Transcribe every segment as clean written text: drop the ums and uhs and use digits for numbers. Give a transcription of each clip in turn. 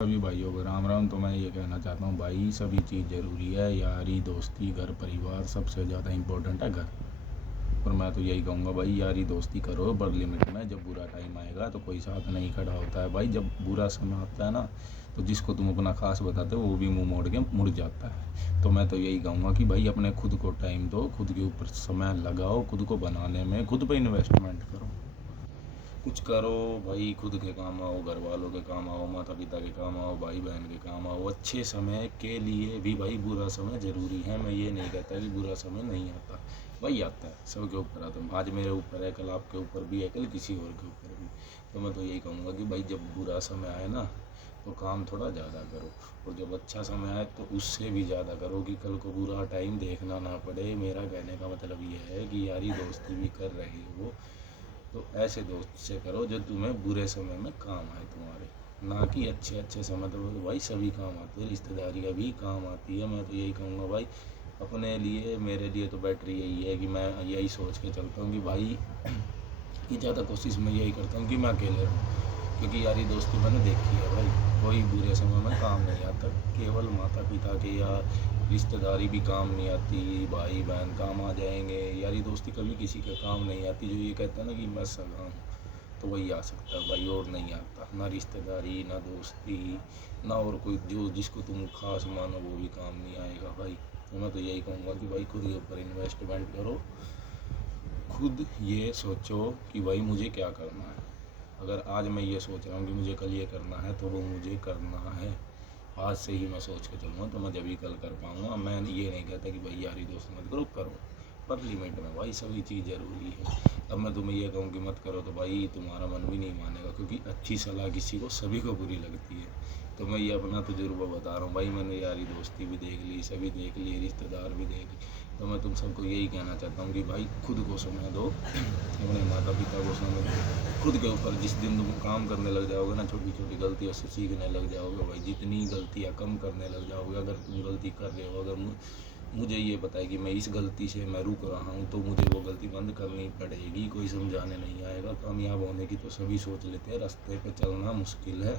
सभी भाइयों को राम राम। तो मैं ये कहना चाहता हूँ भाई, सभी चीज़ ज़रूरी है, यारी दोस्ती घर परिवार, सबसे ज़्यादा इम्पोर्टेंट है घर। और मैं तो यही कहूँगा भाई, यारी दोस्ती करो बड़ लिमिट में। जब बुरा टाइम आएगा तो कोई साथ नहीं खड़ा होता है भाई। जब बुरा समय आता है ना, तो जिसको तुम अपना खास बताते हो वो भी मुंह मोड़ के मुड़ जाता है। तो मैं तो यही कहूँगा कि भाई अपने खुद को टाइम दो, खुद के ऊपर समय लगाओ, खुद को बनाने में खुद पे इन्वेस्टमेंट करो, कुछ करो भाई। खुद के काम आओ, घर वालों के काम आओ, माता पिता के काम आओ, भाई बहन के काम आओ। अच्छे समय के लिए भी भाई बुरा समय ज़रूरी है। मैं ये नहीं कहता कि बुरा समय नहीं आता, भाई आता है, सबके ऊपर आता है। आज मेरे ऊपर है, कल आपके ऊपर भी है, कल किसी और के ऊपर भी। तो मैं तो यही कहूँगा कि भाई जब बुरा समय आए ना, तो काम थोड़ा ज़्यादा करो, और जब अच्छा समय आए तो उससे भी ज़्यादा करो, कि कल को बुरा टाइम देखना ना पड़े। मेरा कहने का मतलब ये है कि यारी दोस्ती भी कर रहे हो तो ऐसे दोस्त से करो जो तुम्हें बुरे समय में काम आए तुम्हारे, ना कि अच्छे अच्छे समय। तो भाई सभी काम आते हैं, रिश्तेदारी का भी काम आती है। मैं तो यही कहूँगा भाई, अपने लिए मेरे लिए तो बेटर यही है कि मैं यही सोच के चलता हूँ कि भाई कि ज़्यादा कोशिश मैं यही करता हूँ कि मैं अकेले रहूँ, क्योंकि यारी दोस्ती मैंने देखी है भाई, कोई बुरे समय में काम नहीं आता। केवल माता पिता के या रिश्तेदारी भी काम नहीं आती, भाई बहन काम आ जाएंगे, यारी दोस्ती कभी किसी का काम नहीं आती। जो ये कहता है ना कि मैं सगा हूँ, तो वही आ सकता है भाई, और नहीं आता। ना रिश्तेदारी, ना दोस्ती, ना और कोई जो जिसको तुम खास मानो वो भी काम नहीं आएगा भाई। तो मैं तो यही कहूँगा कि भाई खुद के ऊपर इन्वेस्टमेंट करो, खुद ये सोचो कि भाई मुझे क्या करना है। अगर आज मैं ये सोच रहा हूँ कि मुझे कल ये करना है, तो वो मुझे करना है। आज से ही मैं सोच के चलूँगा तो मैं जब भी कल कर पाऊँगा। मैं ये नहीं कहता कि भाई यारी दोस्त मत करो, करो पर लिमिट में भाई, सभी चीज़ ज़रूरी है। अब मैं तुम्हें ये कहूँ कि मत करो तो भाई तुम्हारा मन भी नहीं मानेगा, क्योंकि अच्छी सलाह किसी को, सभी को बुरी लगती है। तो मैं ये अपना तजुर्बा बता रहा हूँ भाई, मैंने यारी दोस्ती भी देख ली, सभी देख ली, रिश्तेदार भी देख ली। तो मैं तुम सबको यही कहना चाहता हूँ कि भाई खुद को समय दो, अपने माता पिता को समय दो, खुद के ऊपर। जिस दिन तुम काम करने लग जाओगे ना, छोटी छोटी गलतियों से सीखने लग जाओगे भाई, जितनी गलतियाँ कम करने लग जाओगे। अगर तुम गलती कर रहे हो, अगर मुझे ये पता है कि मैं इस गलती से मैं रुक रहा हूँ, तो मुझे वो गलती बंद करनी पड़ेगी। कोई समझाने नहीं आएगा। कामयाब होने की तो सभी सोच लेते हैं, रास्ते पे चलना मुश्किल है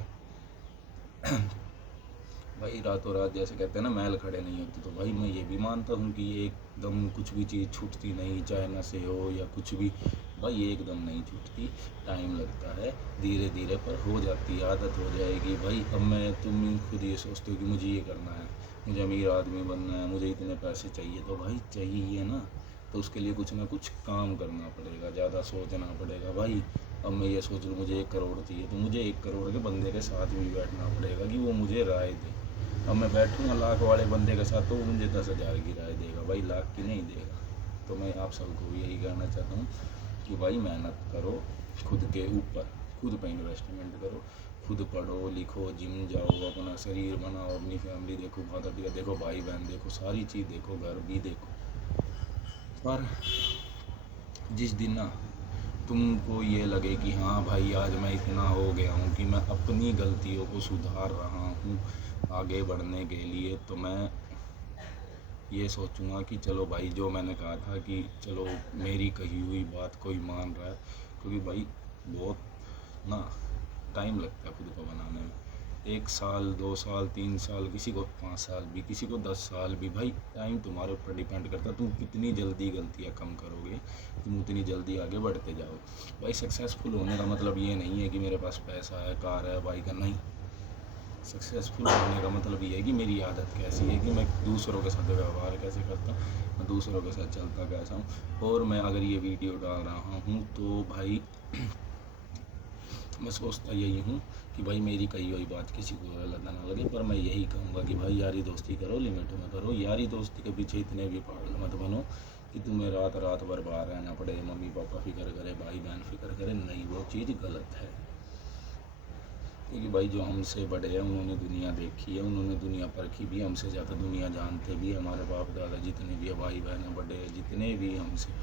भाई। रातों रात जैसे कहते हैं ना, महल खड़े नहीं होते। तो भाई मैं ये भी मानता हूँ कि एकदम कुछ भी चीज़ छूटती नहीं, चाहे नशे हो या कुछ भी, भाई एकदम नहीं छूटती, टाइम लगता है, धीरे धीरे पर हो जाती है, आदत हो जाएगी भाई। अब तुम खुद ये सोचते हो कि मुझे ये करना है, मुझे अमीर आदमी बनना है, मुझे इतने पैसे चाहिए, तो भाई चाहिए ना, तो उसके लिए कुछ ना कुछ काम करना पड़ेगा, ज़्यादा सोचना पड़ेगा भाई। अब मैं ये सोच लूँ मुझे 1 करोड़ चाहिए, तो मुझे 1 करोड़ के बंदे के साथ भी बैठना पड़ेगा कि वो मुझे राय दे। अब मैं बैठूँगा लाख वाले बंदे के साथ, तो वो मुझे 10,000 की राय देगा भाई, लाख की नहीं देगा। तो मैं आप सबको यही कहना चाहता हूँ कि भाई मेहनत करो, खुद के ऊपर, खुद पर इन्वेस्टमेंट करो, खुद पढ़ो लिखो, जिम जाओ, अपना शरीर बनाओ, अपनी फैमिली देखो, माता पिता देखो, भाई बहन देखो, सारी चीज़ देखो, घर भी देखो। पर जिस दिन ना तुमको ये लगे कि हाँ भाई आज मैं इतना हो गया हूँ कि मैं अपनी गलतियों को सुधार रहा हूँ आगे बढ़ने के लिए, तो मैं ये सोचूंगा कि चलो भाई, जो मैंने कहा था कि चलो मेरी कही हुई बात कोई मान रहा है। क्योंकि भाई बहुत ना टाइम लगता है खुद को बनाने में, 1 साल 2 साल 3 साल, किसी को 5 साल भी, किसी को 10 साल भी। भाई टाइम तुम्हारे ऊपर डिपेंड करता है, तुम कितनी जल्दी गलतियाँ कम करोगे, तुम उतनी जल्दी आगे बढ़ते जाओ भाई। सक्सेसफुल होने का मतलब ये नहीं है कि मेरे पास पैसा है, कार है, बाइक है, नहीं। सक्सेसफुल होने का मतलब ये है कि मेरी आदत कैसी है, कि मैं दूसरों के साथ व्यवहार कैसे करता हूँ, मैं दूसरों के साथ चलता कैसा हूँ। और मैं अगर ये वीडियो डाल रहा हूँ तो भाई मैं सोचता यही हूँ कि भाई मेरी कही हुई बात किसी को गलत ना लगे, पर मैं यही कहूँगा कि भाई यारी दोस्ती करो, लिमिट में करो। यारी दोस्ती के पीछे इतने भी पागल मत बनो कि तुम्हें रात रात भर बाहर रहना पड़े, मम्मी पापा फिक्र करे, भाई बहन फिक्र करे, नहीं, वो चीज़ गलत है। क्योंकि भाई जो हमसे बड़े हैं उन्होंने दुनिया देखी है, उन्होंने दुनिया परखी भी, हमसे ज़्यादा दुनिया जानते भी। हमारे बाप दादा जितने भी भाई बहन बड़े जितने भी हमसे,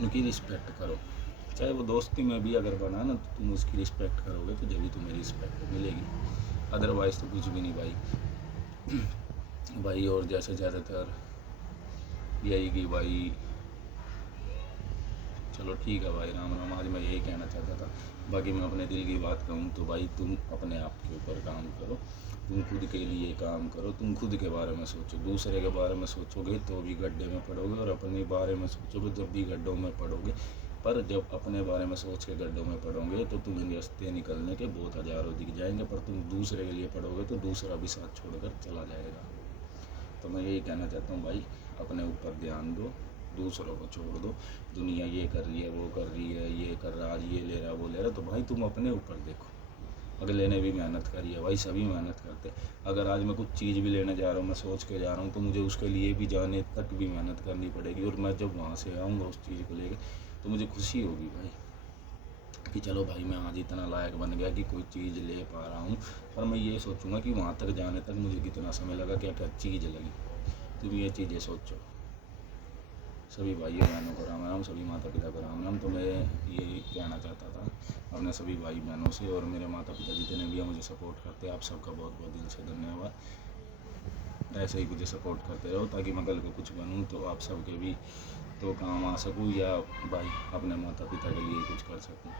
उनकी रिस्पेक्ट करो। चाहे वो दोस्ती में भी अगर बना ना, तो तुम उसकी रिस्पेक्ट करोगे तो जब भी तुम्हें रिस्पेक्ट मिलेगी, अदरवाइज़ तो कुछ भी नहीं भाई भाई। और जैसे ज़्यादातर यही कि भाई चलो ठीक है भाई, राम राम। आज मैं यही कहना चाहता था। बाकी मैं अपने दिल की बात कहूँ तो भाई तुम अपने आप के ऊपर काम करो, तुम खुद के लिए काम करो, तुम खुद के बारे में सोचो। दूसरे के बारे में सोचोगे तो भी गड्ढे में पड़ोगे, और अपने बारे में सोचोगे जब भी गड्ढों में पड़ोगे। पर जब अपने बारे में सोच के गड्ढों में पड़ोगे तो तुम्हें रास्ते निकलने के बहुत हज़ारों दिख जाएंगे, पर तुम दूसरे के लिए पड़ोगे तो दूसरा भी साथ छोड़कर चला जाएगा। तो मैं यही कहना चाहता हूँ भाई, अपने ऊपर ध्यान दो, दूसरों को छोड़ दो। दुनिया ये कर रही है, वो कर रही है, ये कर रहा, आज ये ले रहा, वो ले रहा, तो भाई तुम अपने ऊपर देखो। अगले ने भी मेहनत करी है भाई, सभी मेहनत करते। अगर आज मैं कुछ चीज़ भी लेने जा रहा हूँ, मैं सोच के जा रहा हूँ, तो मुझे उसके लिए भी जाने तक भी मेहनत करनी पड़ेगी। और मैं जब वहाँ से आऊँगा उस चीज़ को लेकर तो मुझे खुशी होगी भाई कि चलो भाई मैं आज इतना लायक बन गया कि कोई चीज़ ले पा रहा हूँ। पर मैं ये सोचूंगा कि वहाँ तक जाने तक मुझे कितना समय लगा, क्या क्या चीज़ लगी। तुम ये चीज़ें सोचो। सभी भाइयों बहनों को राम राम, सभी माता पिता को राम राम। तो मैं ये कहना चाहता था अपने सभी भाई बहनों से, और मेरे माता पिता जितने भी हैं मुझे सपोर्ट करते हैं, आप सबका बहुत बहुत दिल से धन्यवाद। ऐसे ही मुझे सपोर्ट करते रहो ताकि मैं कल को कुछ बनूँ तो आप सबके भी तो काम आ सकूँ, या भाई अपने माता पिता के लिए कुछ कर सकूँ।